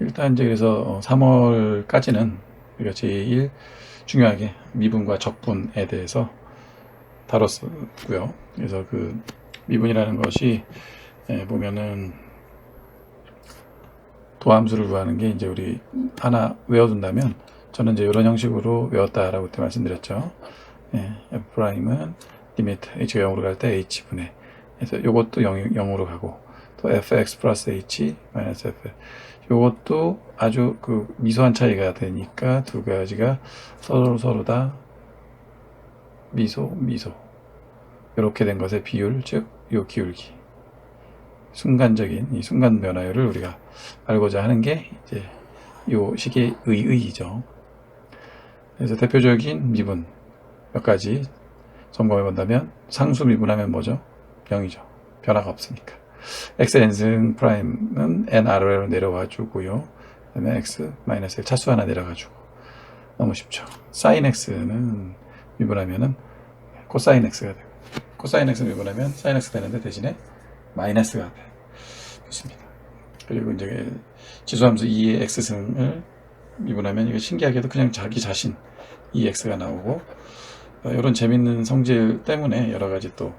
일단 이제 그래서 3월까지는 우리가 제일 중요하게 미분과 적분에 대해서 다뤘고요. 그래서 그 미분이라는 것이 보면은 도함수를 구하는 게 이제 우리 하나 외워둔다면, 저는 이제 이런 형식으로 외웠다라고 그때 말씀드렸죠. F'은 리미트 h가 0으로 갈 때 h분의, 그래서 요것도 0으로 가고, 또 fx 플러스 h 마이너스 f, 요것도 아주 그 미소한 차이가 되니까 두 가지가 서로 다 미소 이렇게 된 것의 비율, 즉 요 기울기, 순간적인 이 순간 변화율을 우리가 알고자 하는 게 이제 요 식의 의의죠. 그래서 대표적인 미분 몇 가지 점검해 본다면, 상수 미분하면 뭐죠? 0이죠. 변화가 없으니까. x n승 프라임은 n 아래로 내려와 주고요. 그 다음에 x 마이너스 1 차수 하나 내려가 주고. 너무 쉽죠. sin x는 미분하면은 코사인 x가 되고, 코사인 x 미분하면 sin x 되는데 대신에 마이너스가 돼. 좋습니다. 그리고 이제 지수함수 2의 x승을 미분하면, 이거 신기하게도 그냥 자기 자신 2x가 나오고, 이런 재밌는 성질 때문에 여러 가지 또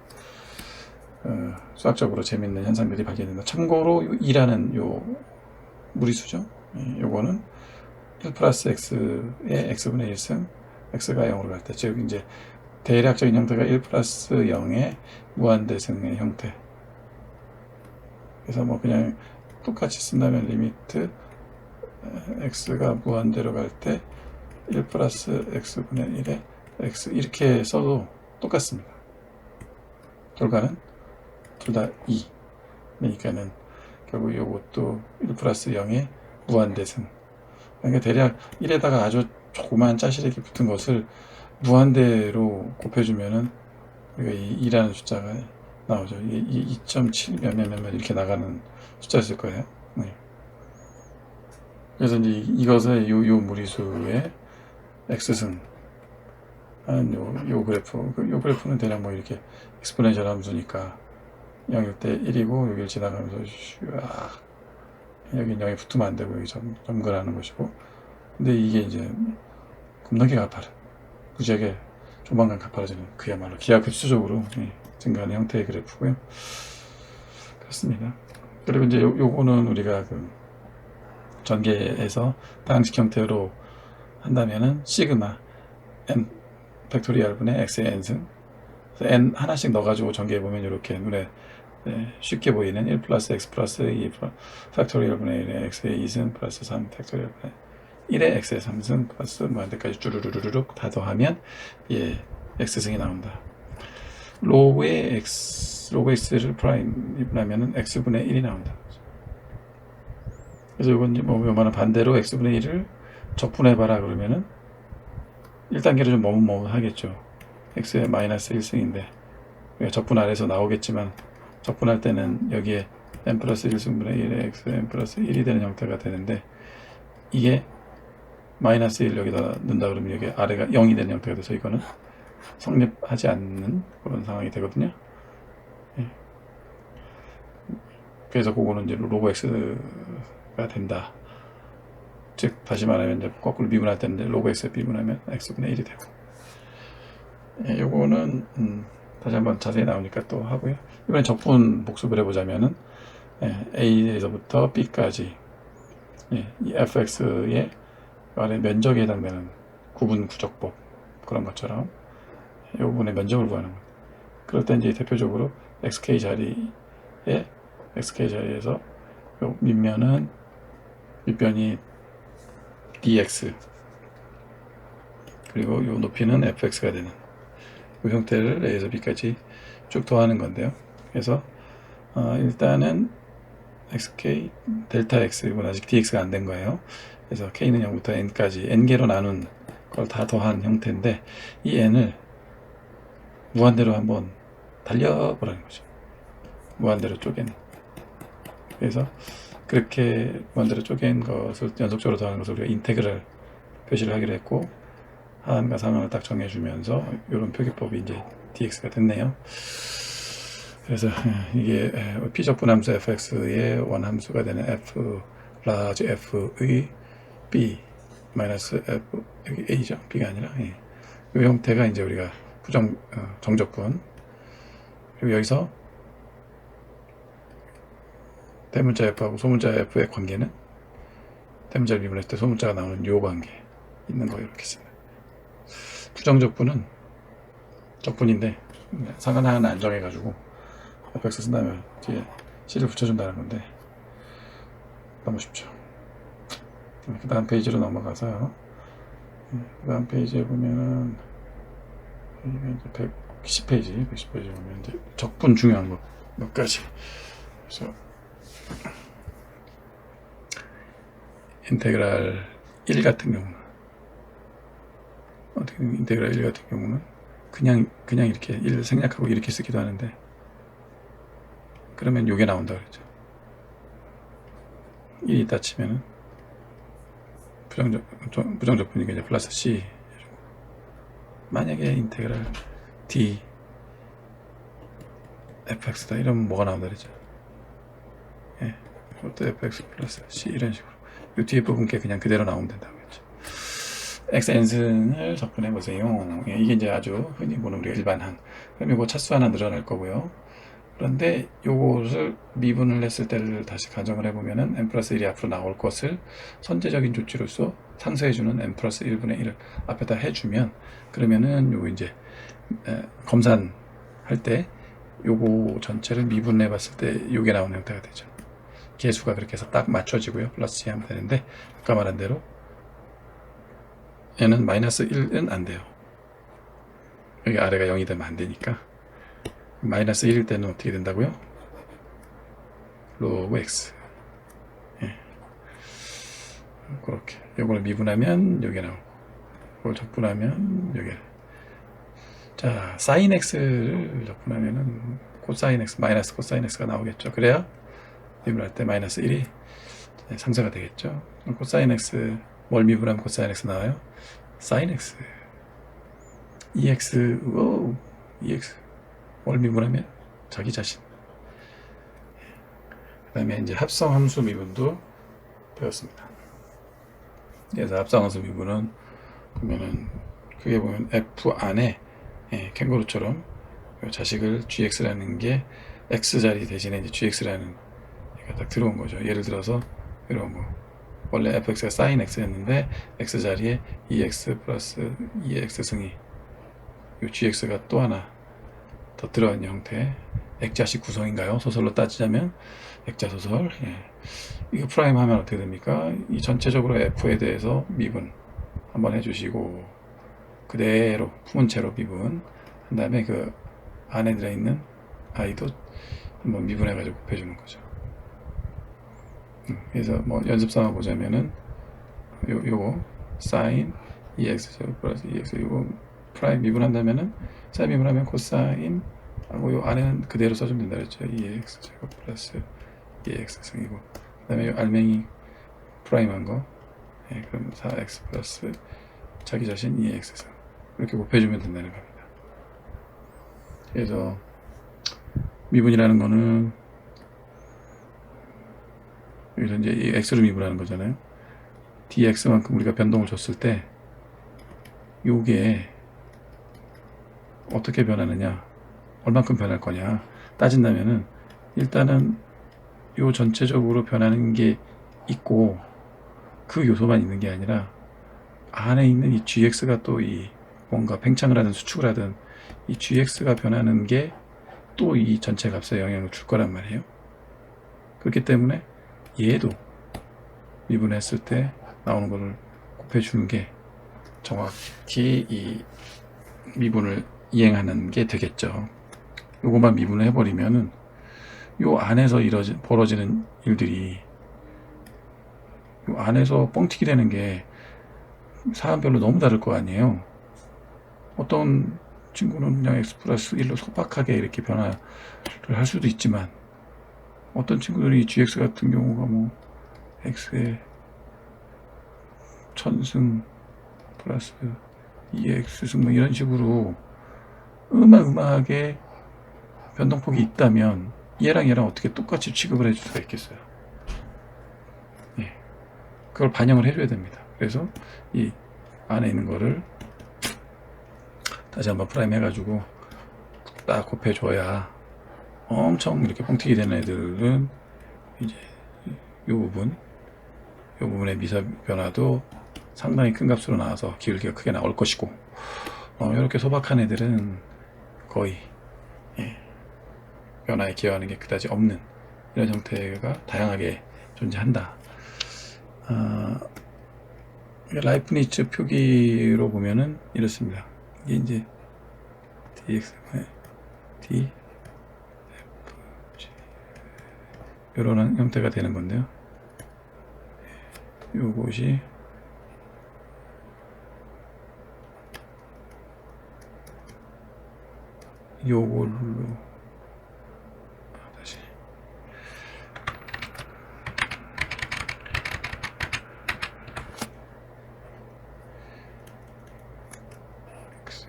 수학적으로 재밌는 현상들이 발견된다. 참고로 2라는 요 무리수죠. 요거는 1 플러스 x의 x분의 1승, x가 0으로 갈 때, 즉 이제 대략적인 형태가 1 플러스 0의 무한대승의 형태. 그래서 뭐 그냥 똑같이 쓴다면 리미트 x가 무한대로 갈 때 1 플러스 x분의 1의 x, 이렇게 써도 똑같습니다. 결과는 둘 다 2. 그러니까는 결국 이것도 1 플러스 0의 무한대승. 그러니까 대략 1에다가 아주 조그만 짜시르기 붙은 것을 무한대로 곱해주면은 우리가 2라는 숫자가 나오죠. 2.7 몇몇몇 이렇게 나가는 숫자였을 거예요. 네. 그래서 이제 이것의 요 무리수의 x승 하는 요 그래프, 요 그래프는 대략 뭐 이렇게 익스포넨셜 함수니까 0일 때 1이고, 여기를 지나가면서 슈악, 여기 0이 붙으면 안 되고 여기 점근하는 것이고, 근데 이게 이제 겁나게 가파른, 무지하게 조만간 가파라지는, 그야말로 기하급수적으로 증가하는 형태의 그래프고요. 그렇습니다. 그리고 이제 요거는 우리가 그 전개에서 다항식 형태로 한다면은 시그마 n 팩토리얼 분의 x의 n승, n 하나씩 넣어가지고 전개해보면 이렇게 눈에 쉽게 보이는 1 플러스 x 플러스 2 팩토리얼 분의 1의 x의 2승 플러스 3 팩토리얼 분의 1의 x의 3승 플러스 무한대까지 쭈루루루룩 다 더하면 x승이 나온다. 로그 x를 프라임 입으면은 x분의 1이 나온다. 그래서 이건 뭐 요만한 반대로 x분의 1을 적분해봐라 그러면은 1단계로 좀 머뭇머뭇하겠죠. x의 마이너스 1승인데 적분 아래에서 나오겠지만, 적분할 때는 여기에 n 플러스 1승분의 1의 x n 플러스 1이 되는 형태가 되는데, 이게 마이너스 1 여기다 넣는다 그러면 여기 아래가 0이 되는 형태가 돼서 이거는 성립하지 않는 그런 상황이 되거든요. 그래서 그거는 이제 로그 x가 된다. 즉 다시 말하면 이제 거꾸로 미분할 때는 로그 x 미분하면 x분의 1이 되고, 요거는 다시 한번 자세히 나오니까 또 하고요. 이번에 적분 복습을 해보자면은 A에서부터 B까지 이 fx의 아래 면적에 해당되는 구분 구적법, 그런 것처럼 이 부분의 면적을 구하는 것. 그럴 때 이제 대표적으로 xk 자리에서 요 밑면은 밑변이 dx, 그리고 요 높이는 fx가 되는 이 형태를 A에서 B까지 쭉 더하는 건데요. 그래서 일단은 xk 델타 x, 이건 아직 dx가 안 된 거예요. 그래서 k는 0부터 n까지 n개로 나눈 걸 다 더한 형태인데, 이 n을 무한대로 한번 달려보라는 거죠. 무한대로 쪼개는. 그래서 그렇게 무한대로 쪼갠 것을 연속적으로 더하는 것을 우리가 인테그랄 표시를 하기로 했고, 하한과 상한을 딱 정해주면서 이런 표기법이 이제 dx가 됐네요. 그래서 이게 피적분함수 fx의 원함수가 되는 f를 라지 f의 b 마이너스 f 여기 a죠. b가 아니라 이 형태가 이제 우리가 정적분. 그리고 여기서 대문자 f하고 소문자 f의 관계는 대문자를 미분했을 때 소문자가 나오는 요 관계 있는 거 이렇게 씁니다. 부정적분은 적분인데 상관 하나 안 정해가지고 fx 쓴다면 뒤에 c를 붙여준다는 건데 너무 쉽죠. 그 다음 페이지로 넘어가서요. 그 다음 페이지에 보면은 이제 110페이지 보면 이제 적분 중요한 몇 가지. 그래서 인테그랄 1 같은 경우는 어떻게 인테그랄 1 같은 경우는 그냥 이렇게 1을 생략하고 이렇게 쓰기도 하는데 그러면 요게 나온다 그랬죠. 1이 있다 치면은 부정적분이니까 이제 플러스 C. 만약에 인테그랄 D fx다 이러면 뭐가 나온다 그랬죠. 예, 이것도 fx 플러스 C 이런 식으로 이 뒤에 부분 게 그냥 그대로 나오면 된다고 했죠. xn승을 접근해 보세요. 예, 이게 이제 아주 흔히 보는 우리가 일반항. 그럼 이거 차수 하나 늘어날 거고요. 그런데 요것을 미분을 했을 때를 다시 가정을 해보면은 n 플러스 1이 앞으로 나올 것을 선제적인 조치로서 상쇄해주는 n 플러스 1분의 1을 앞에다 해주면 그러면은 요거 이제 검산할 때 요거 전체를 미분해 봤을 때 요게 나오는 형태가 되죠. 계수가 그렇게 해서 딱 맞춰지고요. 플러스 C 하면 되는데 아까 말한 대로 얘는 마이너스 1은 안 돼요. 여기 아래가 0이 되면 안 되니까 마이너스 1일 때는 어떻게 된다고요? 로그 x. 예. 그렇게 요걸 미분하면 요게 나오고 이걸 적분하면 요게. 자, 사인 x를 적분하면은 코사인 x 마이너스 코사인 x가 나오겠죠. 그래야 미분할 때 마이너스 1이 상쇄가 되겠죠. 코사인 x 뭘 미분하면 코사인 x 나와요? 사인 x 2x 오 2x 뭘 미분하면 자기 자신. 그 다음에 이제 합성함수 미분도 배웠습니다. 그래서 합성함수 미분은 보면은 크게 보면 f 안에 캥거루처럼 자식을 gx라는 게 x자리 대신에 이제 gx라는 얘가 딱 들어온 거죠. 예를 들어서 이런 거 원래 fx가 sin x였는데 x자리에 2x 플러스 2x 승이 이 gx가 또 하나 더 들어간 형태 액자식 구성인가요? 소설로 따지자면 액자 소설. 예. 이거 프라임 하면 어떻게 됩니까? 이 전체적으로 f에 대해서 미분 한번 해주시고 그대로 품은 채로 미분 한 다음에 그 안에 들어있는 i도 한번 미분해 가지고 곱해주는 거죠. 그래서 뭐 연습 삼아 보자면은 요거 sin 2x 플러스 2x 요거 프라임 미분한다면은 사인 미분하면 코사인 하고 요 안에는 그대로 써주면 된다 그랬죠. 2x 제곱 플러스 2x 승이고 그 다음에 요 알맹이 프라임한 거 그럼 4x 플러스 자기 자신 2x 승 이렇게 곱해주면 된다는 겁니다. 그래서 미분이라는 거는 여기서 이제 이 x로 미분하는 거잖아요. dx만큼 우리가 변동을 줬을 때 요게 어떻게 변하느냐, 얼만큼 변할 거냐 따진다면은 일단은 요 전체적으로 변하는 게 있고 그 요소만 있는 게 아니라 안에 있는 이 gx가 또 이 뭔가 팽창을 하든 수축을 하든 이 gx가 변하는 게 또 이 전체 값에 영향을 줄 거란 말이에요. 그렇기 때문에 얘도 미분했을 때 나오는 거를 곱해주는 게 정확히 이 미분을 이행하는 게 되겠죠. 요것만 미분을 해버리면은 요 안에서 벌어지는 일들이 요 안에서 뻥튀기 되는 게 사람별로 너무 다를 거 아니에요. 어떤 친구는 그냥 x 플러스 1로 소박하게 이렇게 변화를 할 수도 있지만 어떤 친구들이 gx 같은 경우가 뭐 x에 1000승 플러스 2x승 뭐 이런 식으로 어마어마하게 변동폭이 있다면 얘랑 어떻게 똑같이 취급을 해줄 수가 있겠어요. 예. 그걸 반영을 해줘야 됩니다. 그래서 이 안에 있는 거를 다시 한번 프라임 해가지고 딱 곱해줘야 엄청 이렇게 뻥튀기 되는 애들은 이제 이 부분의 미세 변화도 상당히 큰 값으로 나와서 기울기가 크게 나올 것이고, 이렇게 소박한 애들은 거의 변화에 기여하는 게 그다지 없는 이런 형태가 다양하게 존재한다. 라이프니츠 표기로 보면은 이렇습니다. 이게 이제 dx분의 d f g 이런 형태가 되는 건데요. 요것이 요걸로 다시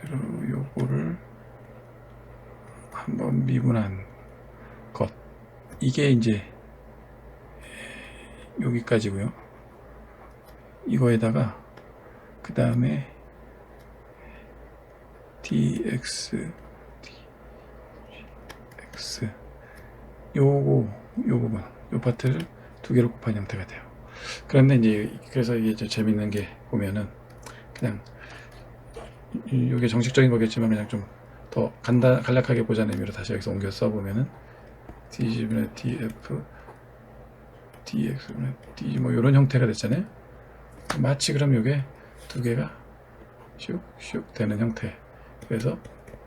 x로 요거를 한번 미분한 것, 이게 이제 여기까지고요. 이거에다가 그 다음에 dx dx 요거 요 부분 요 파트를 두 개로 곱한 형태가 돼요. 그런데 이제 그래서 이게 좀 재밌는 게 보면은 그냥 이게 정식적인 거겠지만 그냥 좀 더 간략하게 보자는 의미로 다시 여기서 옮겨 써보면은 dg분의 df dx분의 d 뭐 이런 형태가 됐잖아요. 마치 그럼 요게 두 개가 슉슉 되는 형태. 그래서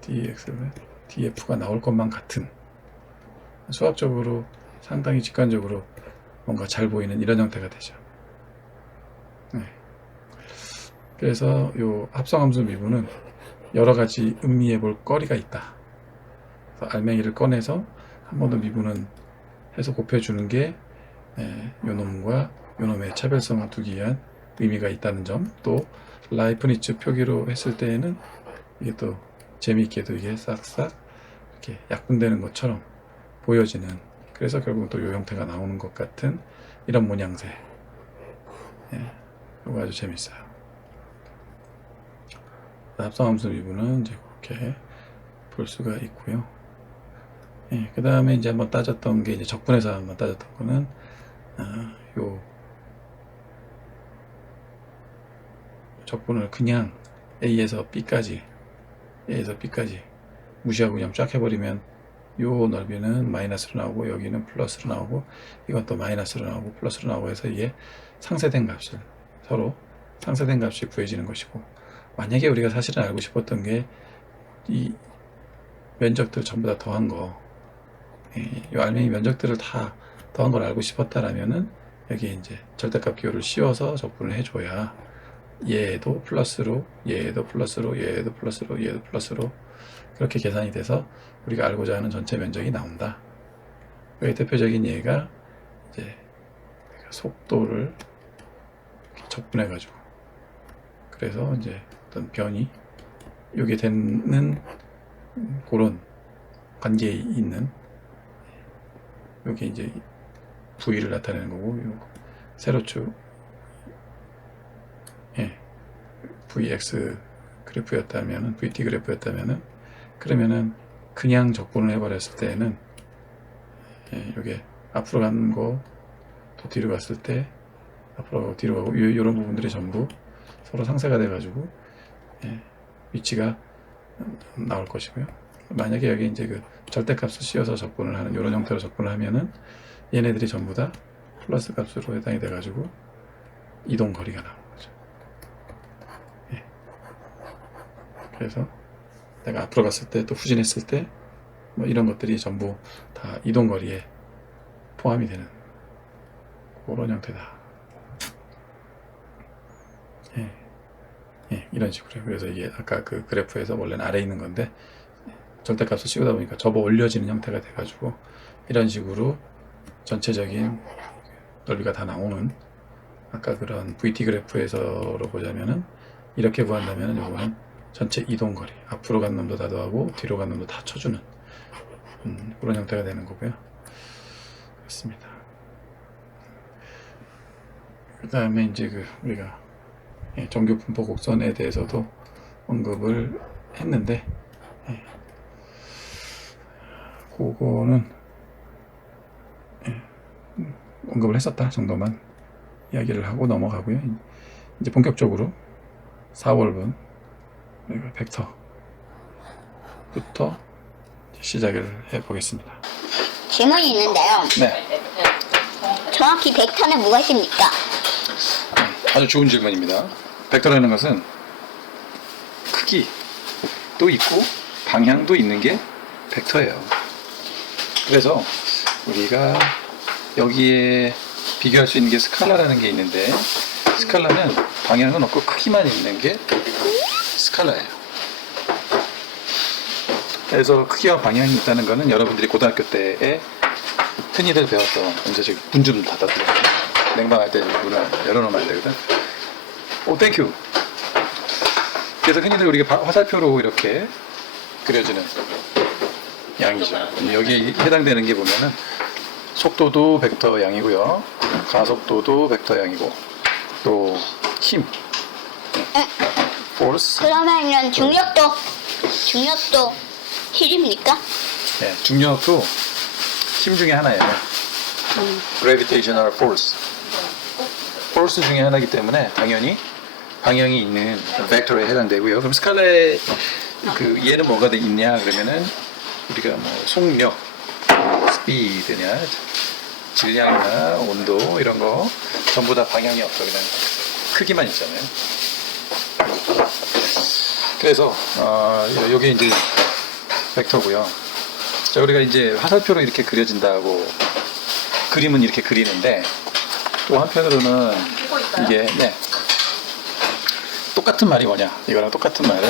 dx분의 df가 나올 것만 같은, 수학적으로 상당히 직관적으로 뭔가 잘 보이는 이런 형태가 되죠. 네. 그래서 요 합성함수 미분은 여러 가지 음미해 볼 거리가 있다. 그래서 알맹이를 꺼내서 한 번 더 미분은 해서 곱해주는 게 요 놈과 요 놈의 차별성을 두기 위한 의미가 있다는 점, 또 라이프니츠 표기로 했을 때에는 이게 또 재미있게도 이게 싹싹 이렇게 약분되는 것처럼 보여지는, 그래서 결국 또 요 형태가 나오는 것 같은 이런 모양새. 이거 아주 재밌어요. 합성함수 미분은 이제 그렇게 볼 수가 있고요. 그 다음에 이제 한번 따졌던 게, 이제 적분해서 한번 따졌던 거는 요 적분을 그냥 A에서 B까지 무시하고 그냥 쫙 해버리면 요 넓이는 마이너스로 나오고 여기는 플러스로 나오고 이건 또 마이너스로 나오고 플러스로 나오고 해서 이게 상쇄된 값을, 서로 상쇄된 값이 구해지는 것이고, 만약에 우리가 사실은 알고 싶었던 게 이 면적들 전부 다 더한 거, 이 알맹이 면적들을 다 더한 걸 알고 싶었다라면은 여기에 이제 절대값 기호를 씌워서 적분을 해줘야 얘도 플러스로, 얘도 플러스로, 얘도 플러스로, 얘도 플러스로 그렇게 계산이 돼서 우리가 알고자 하는 전체 면적이 나온다. 여기 대표적인 예가 이제 속도를 적분해가지고, 그래서 이제 어떤 변이 요게 되는 그런 관계에 있는, 요게 이제 V를 나타내는 거고, 요 세로축 VX 그래프였다면은, VT 그래프였다면은, 그러면은 그냥 적분을 해버렸을 때는 요게 앞으로 가는 거, 또 뒤로 갔을 때 앞으로 뒤로 가고, 이런 부분들이 전부 서로 상쇄가 돼 가지고 위치가 나올 것이고요. 만약에 여기 이제 그 절대값을 씌워서 적분을 하는 이런 형태로 적분을 하면은 얘네들이 전부 다 플러스 값으로 해당이 돼 가지고 이동 거리가 나오는 거죠. 그래서 내가 앞으로 갔을 때, 또 후진했을 때 뭐 이런 것들이 전부 다 이동 거리에 포함이 되는 그런 형태다. 이런 식으로요. 그래서 이게 아까 그 그래프에서 원래는 아래에 있는 건데 절대값을 씌우다 보니까 접어 올려지는 형태가 돼가지고 이런 식으로 전체적인 넓이가 다 나오는, 아까 그런 VT 그래프에서로 보자면은 이렇게 구한다면은 요거는 전체 이동 거리, 앞으로 간 놈도 다 더하고 뒤로 간 놈도 다 쳐주는 그런 형태가 되는 거고요. 그렇습니다. 그 다음에 이제 우리가 정규 분포 곡선에 대해서도 언급을 했는데, 그거는 언급을 했었다 정도만 이야기를 하고 넘어가고요. 이제 본격적으로 4월분 벡터부터 시작을 해보겠습니다. 질문이 있는데요. 네, 정확히 벡터는 무엇입니까? 아주 좋은 질문입니다. 벡터라는 것은 크기도 있고 방향도 있는 게 벡터예요. 그래서 우리가 여기에 비교할 수 있는 게 스칼라라는 게 있는데, 스칼라는 방향은 없고 크기만 있는 게 스칼라예요. 그래서 크기와 방향이 있다는 것은 여러분들이 고등학교 때에 흔히들 배웠던, 여기서 지금 문 좀 닫아드려. 냉방할 때 문을 열어놓으면 안 되거든. 오, 땡큐. 그래서 흔히들 우리가 화살표로 이렇게 그려지는 양이죠. 여기에 해당되는 게 보면은 속도도 벡터 양이고요, 가속도도 벡터 양이고, 또 힘, force. 그러면 중력도 힘입니까? 네, 중력도 힘 중에 하나예요. gravitational force. force 중에 하나이기 때문에 당연히 방향이 있는 벡터에 해당되고요. 그럼 스칼라의 얘는 뭐가 있냐 그러면은 우리가 뭐 속력, 스피드냐, 질량이나 온도 이런 거 전부 다 방향이 없어. 그냥 크기만 있잖아요. 그래서 요게 이제 벡터고요. 자, 우리가 이제 화살표로 이렇게 그려진다고 그림은 이렇게 그리는데, 또 한편으로는 이게 똑같은 말이 뭐냐, 이거랑 똑같은 말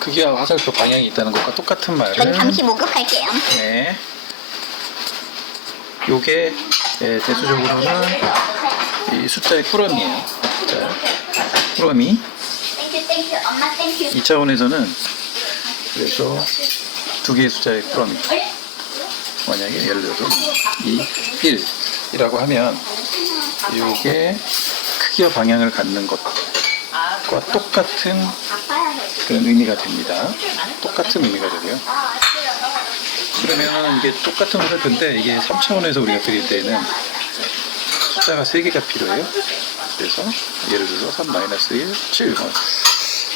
크기와 화살표 방향이 있다는 것과 똑같은 말은, 전 잠시 목욕할게요. 네, 요게 대수적으로는 이 숫자의 꾸러미예요. 자, 꾸러미. 땡큐. 엄마 땡큐. 이 차원에서는 그래서 두 개의 숫자의 꾸러미, 만약에 예를 들어서 2, 1이라고 하면 이게 크기와 방향을 갖는 것과 똑같은 그런 의미가 됩니다. 똑같은 의미가 되고요. 그러면 이게 똑같은 화살표인데, 이게 3차원에서 우리가 그릴 때는 숫자가 3개가 필요해요. 그래서 예를 들어서 3-1, 7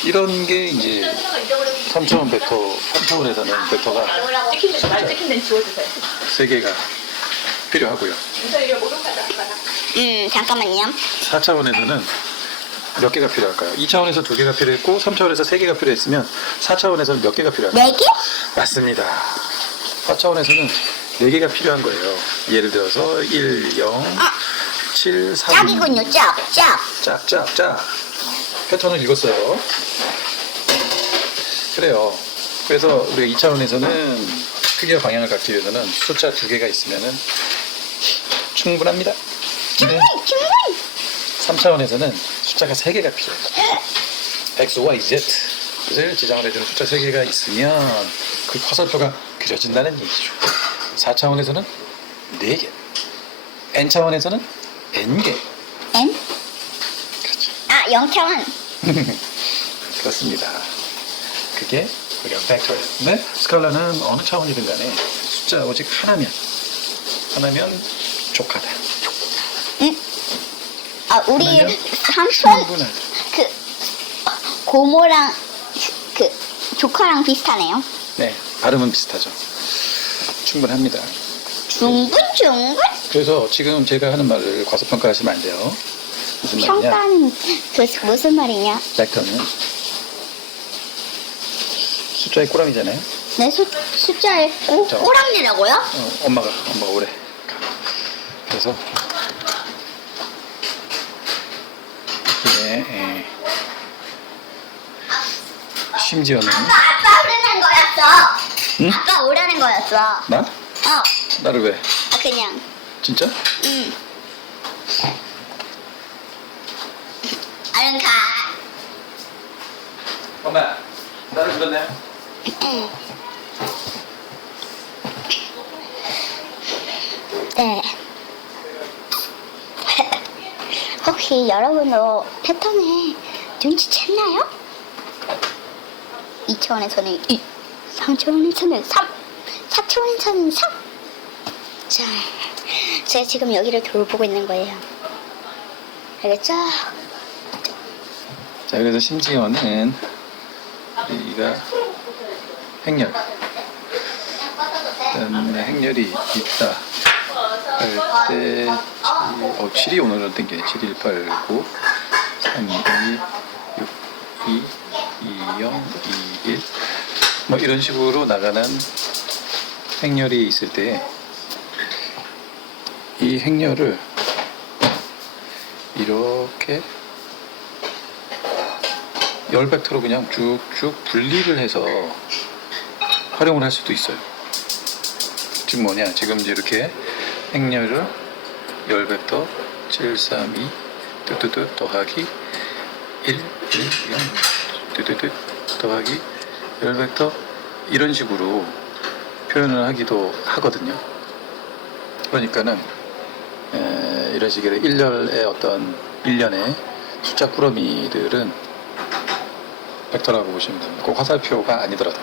이런 게 이제 3차원 벡터, 3차원에서는 벡터가 찍힌 데는 지워주세요. 3개가 필요하고요. 잠깐만요. 4차원에서는 몇 개가 필요할까요? 2차원에서 2개가 필요했고 3차원에서 3개가 필요했으면 4차원에서는 몇 개가 필요할까요? 4개? 맞습니다. 4차원에서는 4개가 필요한 거예요. 예를 들어서 1, 0, 7, 3. 짝이군요. 짝. 패턴을 읽었어요. 그래요. 그래서 우리가 2차원에서는 크기와 방향을 갖기 위해서는 숫자 2개가 있으면은 충분합니다. 충분히. 3차원에서는 숫자가 3개가 필요해요. X, Y, Z를 지정을 해주는 숫자 3개가 있으면 그 화살표가 그려진다는 얘기죠. 4차원에서는 4개, N차원에서는 N개. N? 그렇죠. 0차원. 그렇습니다. 그게 우리가 벡터예요. 근데 스칼라는 어느 차원이든 간에 숫자 오직 하나면 족하다. 우리 하나면 삼촌 충분하다. 고모랑 조카랑 비슷하네요. 네, 발음은 비슷하죠. 충분합니다. 중분? 그래서 지금 제가 하는 말을 과소평가하시면 안 돼요. 무슨 말이냐? 평가는 무슨 말이냐? 벡터는 숫자의 꾸러미잖아요. 네, 숫자에 꼬랑지라고요? 엄마가 오래. 그래서 이게 심지어는 아빠 오라는 거였어. 응? 아빠 오라는 거였어. 나? 나를 왜? 그냥. 진짜? 응. 얼른 가. 엄마, 나를 불렀네. 네. 혹시 여러분도 패턴에 눈치챘나요? 2차원에서는 2, 3차원에서는 3, 4차원에서는 3. 자, 제가 지금 여기를 돌보고 있는 거예요. 알겠죠? 자, 그래서 심지어는 여기가 행렬, 그다음에 행렬이 있다 할 때 7이 오늘은 땡기네. 7, 1, 8, 9, 3, 2, 6, 2, 2, 0, 2, 1 뭐 이런 식으로 나가는 행렬이 있을 때 이 행렬을 이렇게 열 벡터로 그냥 쭉쭉 분리를 해서 활용을 할 수도 있어요. 즉 뭐냐, 지금 이제 이렇게 행렬을 열 벡터 7, 3, 2 뚜뚜뚜 더하기 1, 1, 0 뚜뚜뚜 더하기 열 벡터 이런 식으로 표현을 하기도 하거든요. 그러니까는 이런 식의 일렬의 어떤 일련의 숫자 꾸러미들은 벡터라고 보시면 됩니다. 꼭 화살표가 아니더라도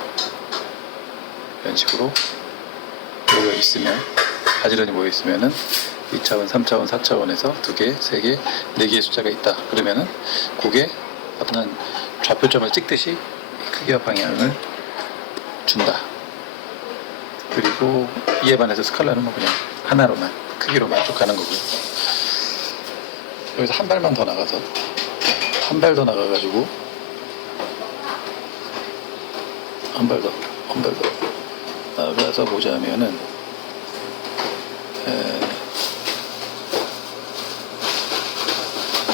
이런 식으로 모여 있으면, 가지런히 모여 있으면은 2차원, 3차원, 4차원에서 2개, 3개, 4개의 숫자가 있다. 그러면은 그게 어떤 좌표점을 찍듯이 크기와 방향을 준다. 그리고 이에 반해서 스칼라는 뭐 그냥 하나로만, 크기로 만족하는 거고요. 여기서 한 발만 더 나가서, 한 발 더 나가가지고 한 발 더 나가서 보자면은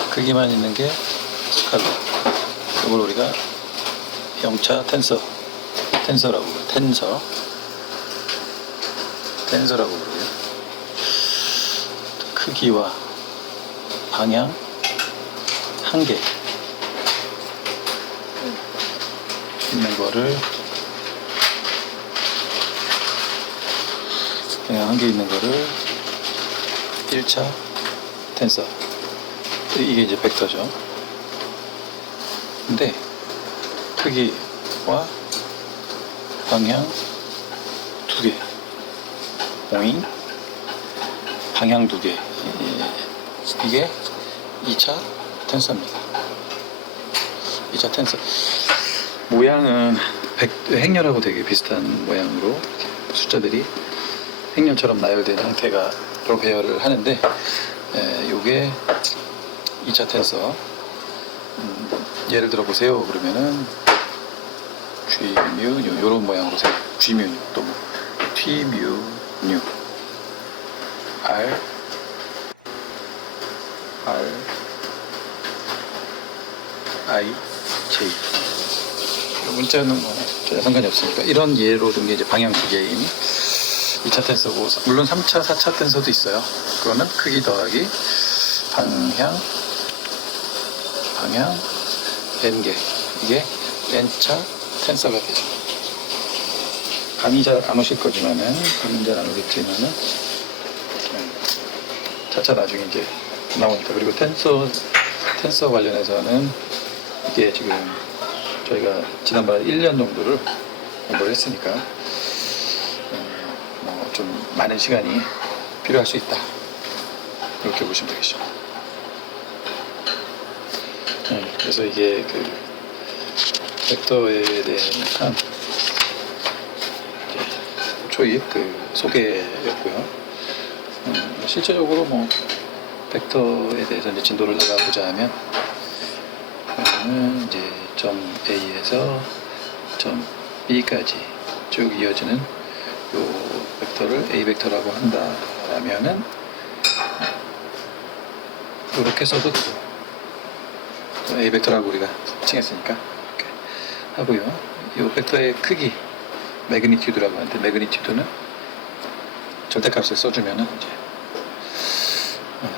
크기만 있는 게 스칼라. 이걸 우리가 0차 텐서라고 부르요. 텐서라고 부르고요. 크기와 방향 한개 있는 거를, 방향 한개 있는 거를 1차 텐서, 이게 이제 벡터죠. 근데 크기와 방향 2개, 오잉, 방향 2개, 이게 2차 텐서입니다. 2차 텐서 모양은 행렬하고 되게 비슷한 모양으로 이렇게 숫자들이 행렬처럼 나열된 형태가 로 배열을 하는데, 요게 2차 텐서. 예를 들어 보세요. 그러면은 G, 뮤, 뉴 요런 모양으로 G, 뮤, 뉴, 또 뭐 T, 뮤, 뉴, R, I, J. 문자는 뭐 전혀 상관이 없으니까 이런 예로 든 게 이제 방향 2개인 2차 텐서고, 물론 3차, 4차 텐서도 있어요. 그거는 크기 더하기 방향 n개, 이게 n차 텐서가 되죠. 감이 잘 안 오실 거지만은, 감은 잘 안 오겠지만은 차차 나중에 이제 나오니까. 그리고 텐서 관련해서는 이게 지금 저희가 지난번에 1년 정도를 공부를 했으니까 좀 많은 시간이 필요할 수 있다, 이렇게 보시면 되겠죠. 그래서 이게 그 벡터에 대한 초입 그 소개였고요. 실제적으로 뭐 벡터에 대해서 이제 진도를 나가보자 하면, 이제 점 A에서 점 B까지 쭉 이어지는 요 벡터를 A 벡터라고 한다라면은 이렇게 써도 되고, A 벡터라고 우리가 칭했으니까 이렇게 하고요. 이 벡터의 크기, 매그니튜드라고 하는데, 매그니튜드는 절대값을 써주면은 이제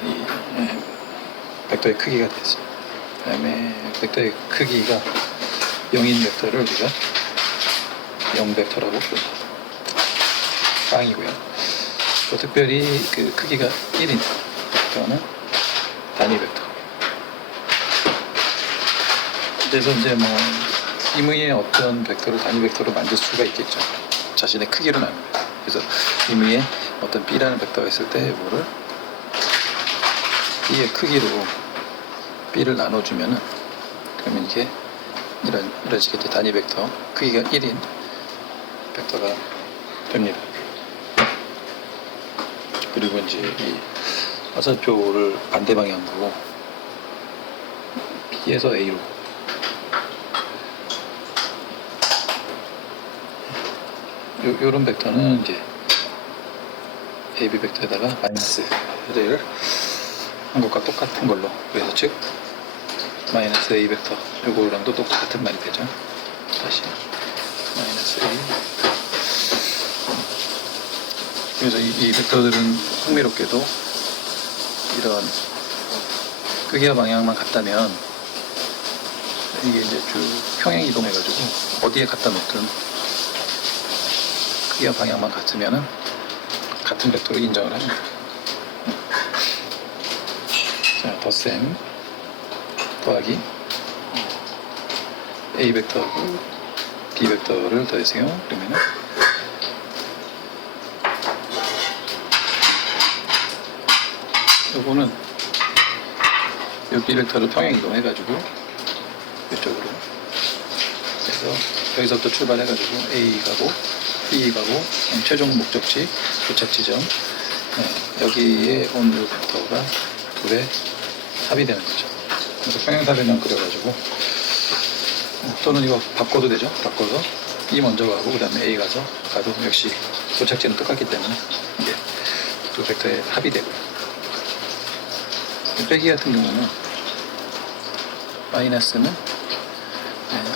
이 벡터의 크기가 되죠. 그다음에 벡터의 크기가 0인 벡터를 우리가 0벡터라고 부릅니다. 빵이고요. 또 특별히 그 크기가 1인 벡터는 단위 벡터, 그래서 이제 뭐 임의의 어떤 벡터를 단위 벡터로 만들 수가 있겠죠. 자신의 크기로 나누는 거예요. 그래서 임의의 어떤 B라는 벡터가 있을 때 이거를 B의 크기로 B를 나눠주면은 그러면 이게 이런 식의 단위 벡터 크기가 1인 벡터가 됩니다. 그리고 이제 이 화살표를 반대 방향으로 B에서 A로 요런 벡터는 이제 AB 벡터에다가 마이너스를 한 것과 똑같은 걸로, 그래서 즉 마이너스 A 벡터 요거랑도 똑같은 말이 되죠. 다시 마이너스 A. 그래서 이 벡터들은 흥미롭게도 이런 크기와 방향만 같다면 이게 이제 쭉 평행 이동해가지고 어디에 갖다 놓든 크기와 방향만 같으면은 같은 벡터로 인정을 합니다. 자, 덧셈 더하기 A 벡터하고 B 벡터를 더해세요. 그러면은 요거는 요 B 벡터를 평행 이동해가지고 이쪽으로 그래서 여기서부터 출발해가지고 A 가고 B 가고 최종 목적지 도착 지점 여기에 온 요 벡터가 둘의 합이 되는 거죠. 그래서 평행사변형 그려가지고 또는 이거 바꿔도 되죠. 바꿔서 B 먼저 가고 그 다음에 A 가도 역시 도착지는 똑같기 때문에 이게 두 벡터의 합이 되고요. 빼기 같은 경우는 마이너스는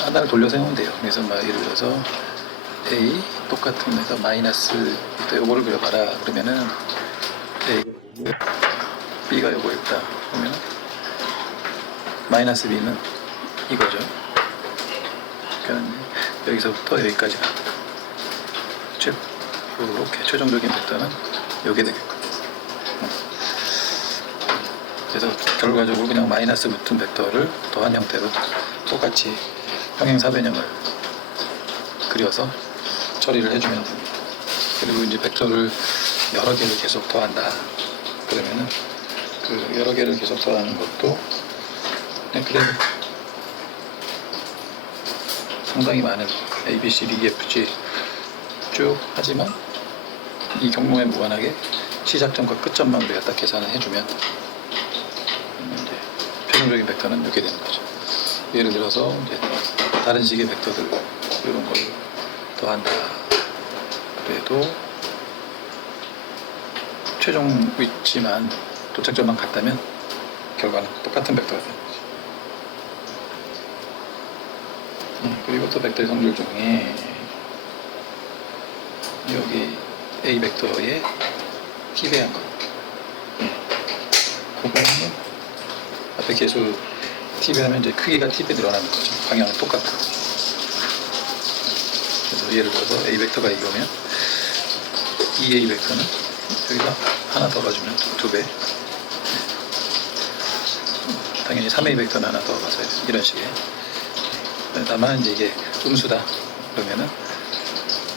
하나를 돌려 세우면 돼요. 그래서 막 예를 들어서 A 똑같은 데서 마이너스 요거를 그려봐라 그러면은 A B가 요거였다 그러면 마이너스 B는 이거죠. 그러니까 여기서부터 여기까지가 즉 이렇게 최종적인 벡터는 요게 되겠고 그래서 결과적으로 그냥 마이너스 붙은 벡터를 더한 형태로 똑같이 평행사변형을 그려서 처리를 해주면 됩니다. 그리고 이제 벡터를 여러 개를 계속 더한다 그러면은 그 여러 개를 계속 더하는 것도 그냥 그대로 상당히 많은 A, B, C, D, E, F, G 쭉 하지만 이 경로에 무관하게 시작점과 끝점만 우리가 딱 계산을 해주면 이제 최종적인 벡터는 이렇게 되는 거죠. 예를 들어서 이제 다른 식의 벡터들 이런 걸 더한다 그래도 최종 위치만 도착점만 같다면 결과는 똑같은 벡터가 되는 거죠. 그리고 또 벡터의 성질 중에 여기 A 벡터의 t배한 거 그거는 앞에 계수 t배하면 이제 크기가 t배 늘어나는 거죠. 방향은 똑같고 그래서 예를 들어서 A 벡터가 이거면 2A 벡터는 여기다 하나 더 가주면 2배 당연히 3A 벡터는 하나 더 가서 이런 식의 다만 이제 이게 음수다 그러면은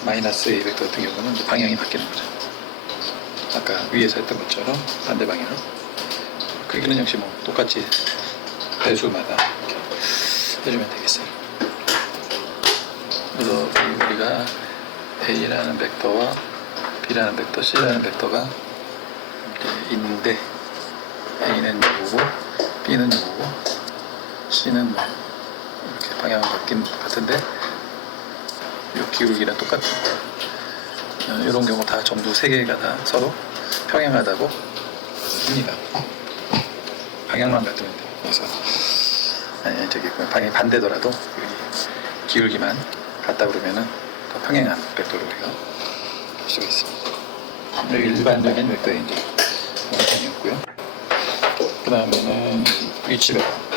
마이너스 A 벡터 같은 경우는 이제 방향이 바뀌는 거죠. 아까 위에서 했던 것처럼 반대 방향으로 크기는 역시 뭐 똑같이 배수마다 이렇게 해주면 되겠어요. 그래서 우리가 A라는 벡터와 B라는 벡터, C라는 벡터가 있는데 A는 요거고 B는 요거고 C는 뭐 이렇게 방향은 바뀐 것 같은데 요 기울기랑 똑같은 이런 경우 다 전부 세 개가 다 서로 평행하다고 합니다. 방향만 같으면 돼요. 그래서 저기 방향이 반대더라도 기울기만 같다 그러면은 더 평행한 벡터로 우리가 볼 수가 있습니다. 여기 일반적인 벡터의 이제 원천이었고요. 그 다음에는 위치 벡터.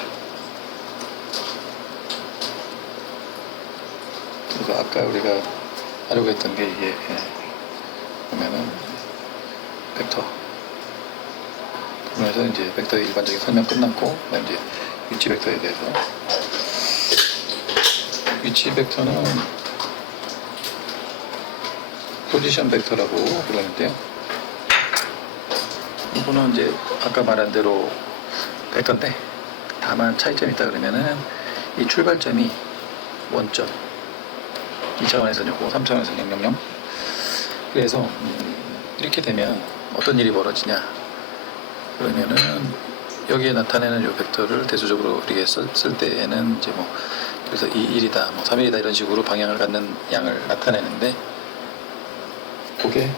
그래서 아까 우리가 하려고 했던 게 이게 보면은 벡터. 그래서 이제 벡터의 일반적인 설명 끝났고, 그다음 이제 위치 벡터에 대해서 위치 벡터는 포지션 벡터라고 그러는데요. 이거는 이제 아까 말한 대로 벡터인데 다만 차이점이 있다 그러면은 이 출발점이 원점 2차원에서 요거 3차원에서 000 그래서 이렇게 되면 어떤 일이 벌어지냐 그러면은 여기에 나타내는 요 벡터를 대수적으로 이렇게 쓸 때에는 이제 뭐 그래서 2일이다 뭐 3일이다 이런 식으로 방향을 갖는 양을 나타내는데 그게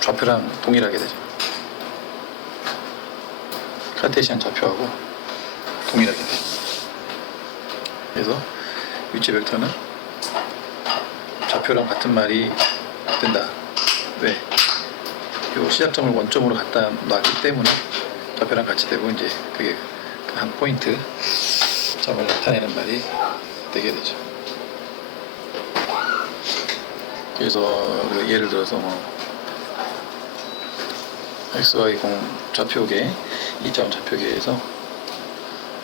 좌표랑 동일하게 되죠. 카르테시안 좌표하고 동일하게 돼요. 그래서 위치 벡터는 좌표랑 같은 말이 된다. 왜? 요 시작점을 원점으로 갖다 놨기 때문에 좌표랑 같이 되고 이제 그게 한 포인트 점을 나타내는 말이 되게 되죠. 그래서 예를 들어서 뭐 XY0 좌표계 2차원 좌표계에서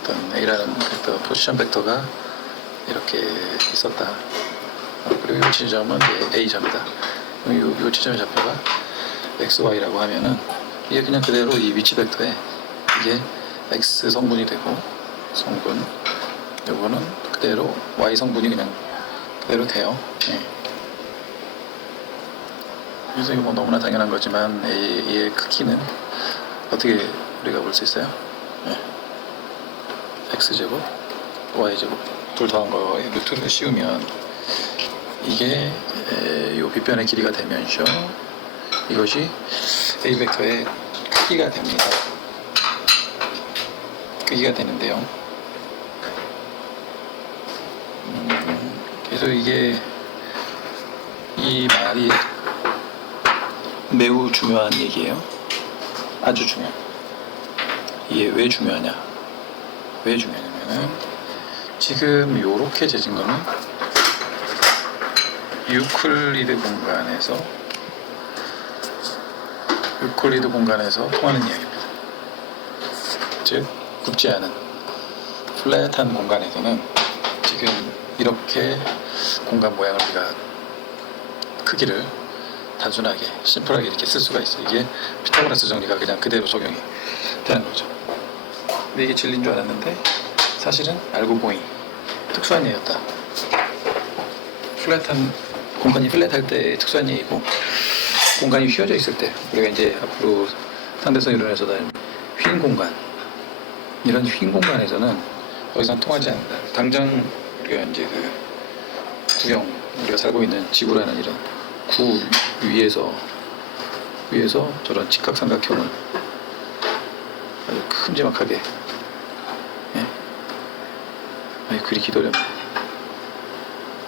어떤 A라는 벡터, 포지션 벡터가 이렇게 있었다. 그리고 이 지점은 이제 A점이다. 이 지점의 좌표가 XY라고 하면은 이게 그냥 그대로 이 위치 벡터에 이게 X 성분이 되고 성분 요거는 그대로 Y 성분이 그냥 그대로 돼요. 네. 그래서 이거 뭐 너무나 당연한 거지만 A의 크기는 어떻게 우리가 볼 수 있어요? 네. X제곱, Y제곱 둘 더한 거에 루트를 씌우면 이게 요 빗변의 길이가 되면서 이것이 A 벡터의 크기가 됩니다. 크기가 되는데요. 그래서 이게 이 말이 매우 중요한 얘기예요. 아주 중요한. 이게 왜 중요하냐? 왜 중요하냐면은 지금 요렇게 재진 거는 유클리드 공간에서 통하는 이야기입니다. 즉 굽지 않은 플랫한 공간에서는 지금 이렇게 공간 모양을 우리가 크기를 단순하게 심플하게 이렇게 쓸 수가 있어요. 이게 피타고라스 정리가 그냥 그대로 적용이 되는 거죠. 근데 이게 진리인 줄 알았는데 사실은 알고 보니 특수한 예였다. 플랫한 공간이 플랫할 때 특수한 예이고 공간이 휘어져 있을 때 우리가 이제 앞으로 상대성 이론에서 다룬 휜 공간 이런 휜 공간에서는 더 이상 통하지 않는다. 당장 우리가 이제 그 구형 우리가 살고 있는 지구라는 이런 구 위에서 저런 직각삼각형을 아주 큼지막하게 그리기도 어렵네.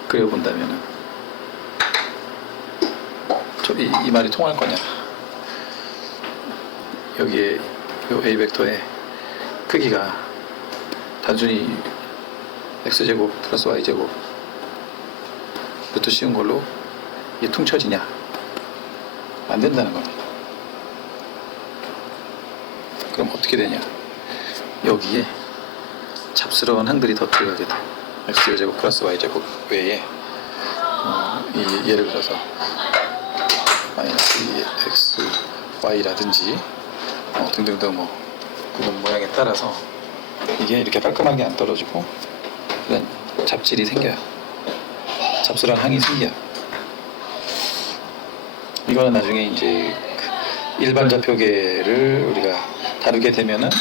그려본다면은 이 말이 통할 거냐? 여기에 요 A 벡터의 크기가 단순히 X제곱 플러스 Y제곱 루트 씌운 걸로 이게 퉁쳐지냐? 안 된다는 겁니다. 그럼 어떻게 되냐? 여기에 잡스러운 항들이 더 들어가게 돼. X제곱 플러스 Y제곱 외에 예를 들어서 마이너스 2X, Y라든지 등등등 뭐 구분 모양에 따라서 이게 이렇게 깔끔하게 안 떨어지고 그런 잡질이 생겨요. 잡스러운 항이 생겨요. 이거는 나중에 이제 일반 좌표계를 우리가 다루게 되면은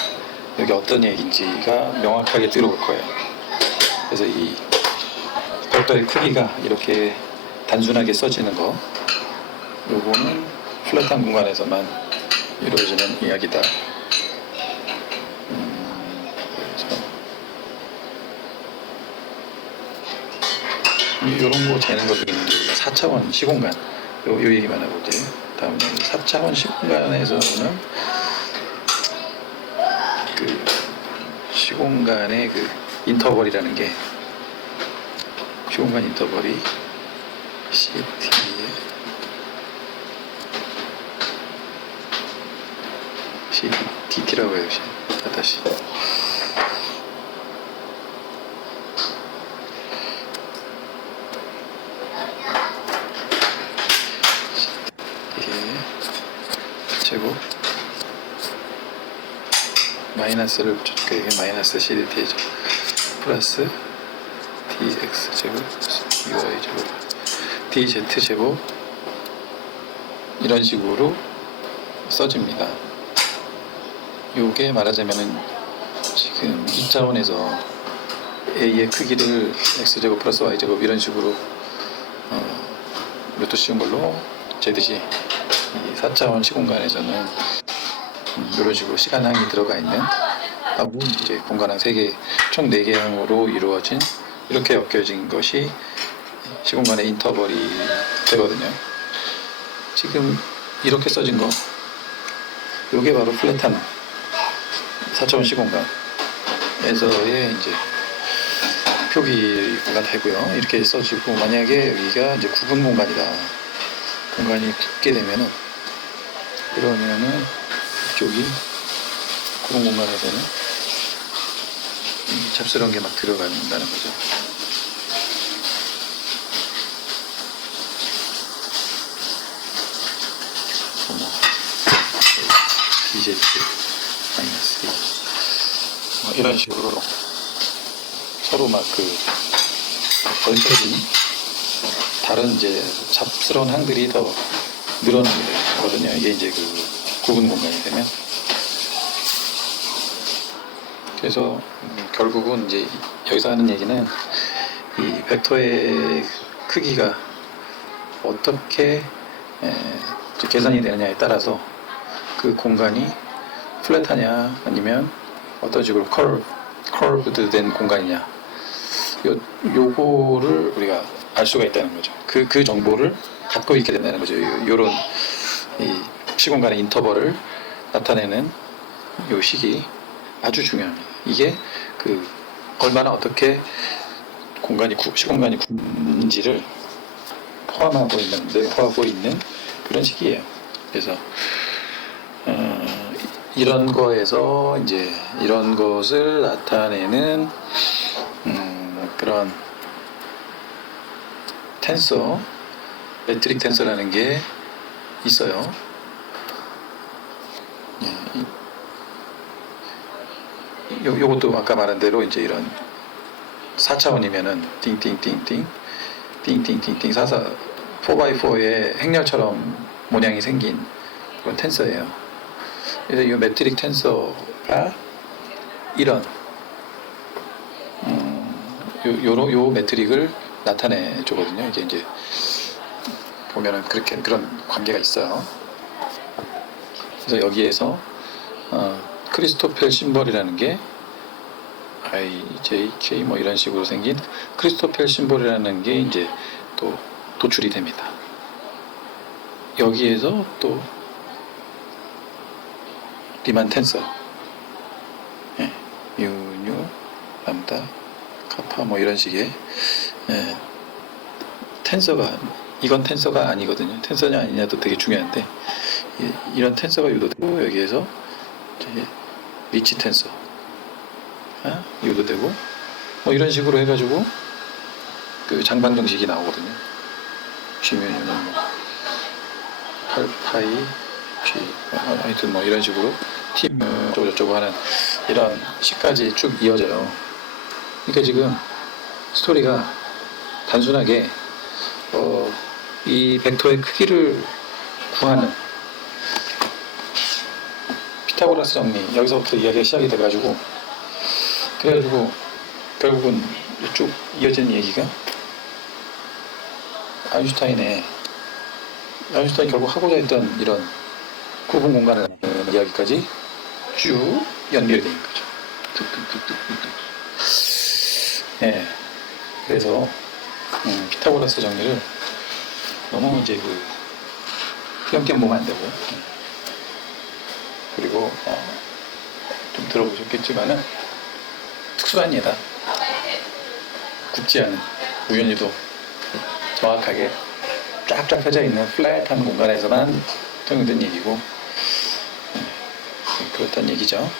여기 어떤 얘기인지가 명확하게 들어올 거예요. 그래서 이 벡터의 크기가 이렇게 단순하게 써지는 거 요거는 플랫한 공간에서만 이루어지는 이야기다. 이런 거 재는 거 중에 4차원 시공간 요 얘기만 하고 이제 다음에 4차원 시공간에서는 그 시공간의 그 인터벌이라는 게 시공간 인터벌이 CT라고 해요. 자, 다시. 이게 제곱 마이너스를 붙여줄게요. 이게 마이너스 CDT죠. 플러스 DX 제곱 UY 제곱 DZ 제곱 이런 식으로 써집니다. 요게 말하자면은 지금 2차원에서 A의 크기를 X제곱 플러스 Y제곱 이런 식으로 이것도 쉬운 걸로 재듯이 이 4차원 시공간에서는 이런 식으로 시간항이 들어가 있는 하고 이제 공간항 3개 총 4개 항으로 이루어진 이렇게 엮여진 것이 시공간의 인터벌이 되거든요. 지금 이렇게 써진 거 요게 바로 플랫한 4차원 시공간에서의 이제 표기가 되고요. 이렇게 써지고 만약에 여기가 이제 구분 공간이다. 공간이 굳게 되면은 그러면은 이쪽이 구분 공간에서는 이 잡스러운 게 막 들어간다는 거죠. DZ 마이너스 이런 식으로 서로 막 그 걸쳐진 다른 이제 잡스러운 항들이 더 늘어나거든요. 이게 이제 그 구분 공간이 되면. 그래서 결국은 이제 여기서 하는 얘기는 이 벡터의 크기가 어떻게 계산이 되느냐에 따라서 그 공간이 플랫하냐 아니면 어떤 식으로 커브드 된 공간이냐 요거를 우리가 알 수가 있다는 거죠. 그 정보를 갖고 있게 된다는 거죠. 요런 이 시공간의 인터벌을 나타내는 요 식이 아주 중요합니다. 이게 그 얼마나 어떻게 시공간이 굽는지를 포함하고 있는 그런 식이에요. 그래서 이런 거에서 이제 이런 것을 나타내는 그런 텐서, 매트릭 텐서라는 게 있어요. 요것도 아까 말한 대로 이제 이런 4차원이면은 띵띵띵띵 4x4의 행렬처럼 모양이 생긴 그런 텐서예요. 그래서 이 매트릭 텐서가 이런 요 매트릭을 나타내 주거든요. 이게 이제 보면은 그런 관계가 있어요. 그래서 여기에서 크리스토펠 심벌이라는 게 I, J, K 뭐 이런 식으로 생긴 크리스토펠 심벌이라는 게 이제 또 도출이 됩니다. 여기에서 또 리만 텐서, 뮤, 람다, 카파 뭐 이런 식의 텐서가 이건 텐서가 아니거든요. 텐서냐 아니냐도 되게 중요한데 이런 텐서가 유도되고 여기에서 이제 리치 텐서 유도되고 뭐 이런 식으로 해가지고 그 장방정식이 나오거든요. G면은 뭐 8파이 G 하여튼 뭐 이런 식으로 T 어쩌고저쩌고 하는 이런 식까지 쭉 이어져요. 그러니까 지금 스토리가 단순하게 이 벡터의 크기를 구하는 피타고라스 정리 여기서부터 이야기가 시작이 돼가지고 그래가지고 결국은 쭉 이어지는 얘기가 아인슈타인이 결국 하고자 했던 이런 구분 공간을 이야기까지 쭉 연결이 되는 거죠. 뚝뚝뚝뚝뚝. 그래서 피타고라스 정리를 너무 이제 띄엄띄엄 보면 안 되고 그리고 좀 들어보셨겠지만은 특수한 예다. 굽지 않은 우연히도 정확하게 쫙쫙 펴져 있는 플랫한 공간에서만 통용된 얘기고 그렇단 얘기죠.